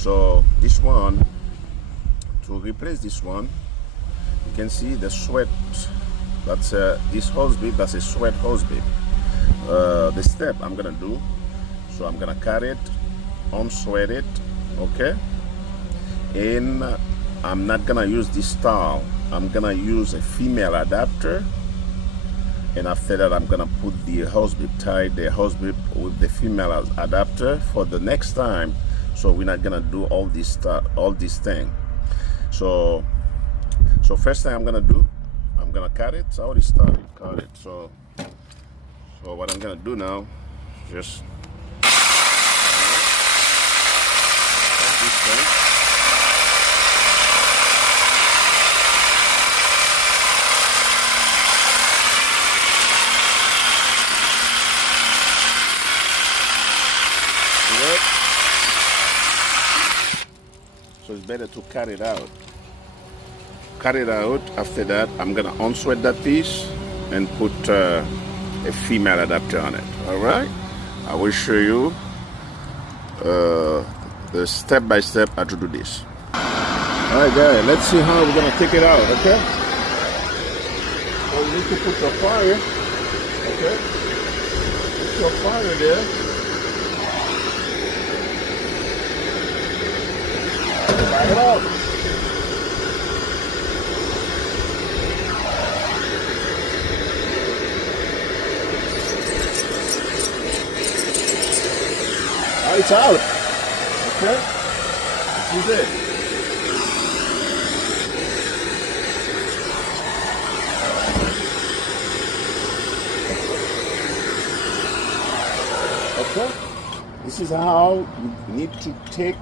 So this one, to replace this one, you can see the sweat. That's this hose bib. That's a sweat hose bib. The step I'm gonna do. So I'm gonna cut it, unsweat it, okay? And I'm not gonna use this towel. I'm gonna use a female adapter. And after that, I'm gonna put the hose bib, tie the hose bib with the female adapter for the next time. So we're not gonna do all this stuff, all this thing. So first thing I'm gonna do, I'm gonna cut it. So I already started cut it. So what I'm gonna do now, just cut this thing. So it's better to cut it out. Cut it out. After that, I'm gonna unsweat that piece and put a female adapter on it. All right. I will show you the step by step how to do this. All right, guys. Let's see how we're gonna take it out. Okay. So you need to put your fire. Okay. Put your fire there. Fire it up. It's out. Okay. This is it. Okay. This is how you need to take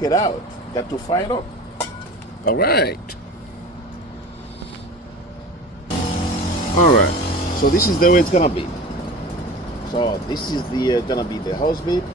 it out. Got to fire it up. All right. All right. So this is the way it's gonna be. So this is the gonna be the hose bib.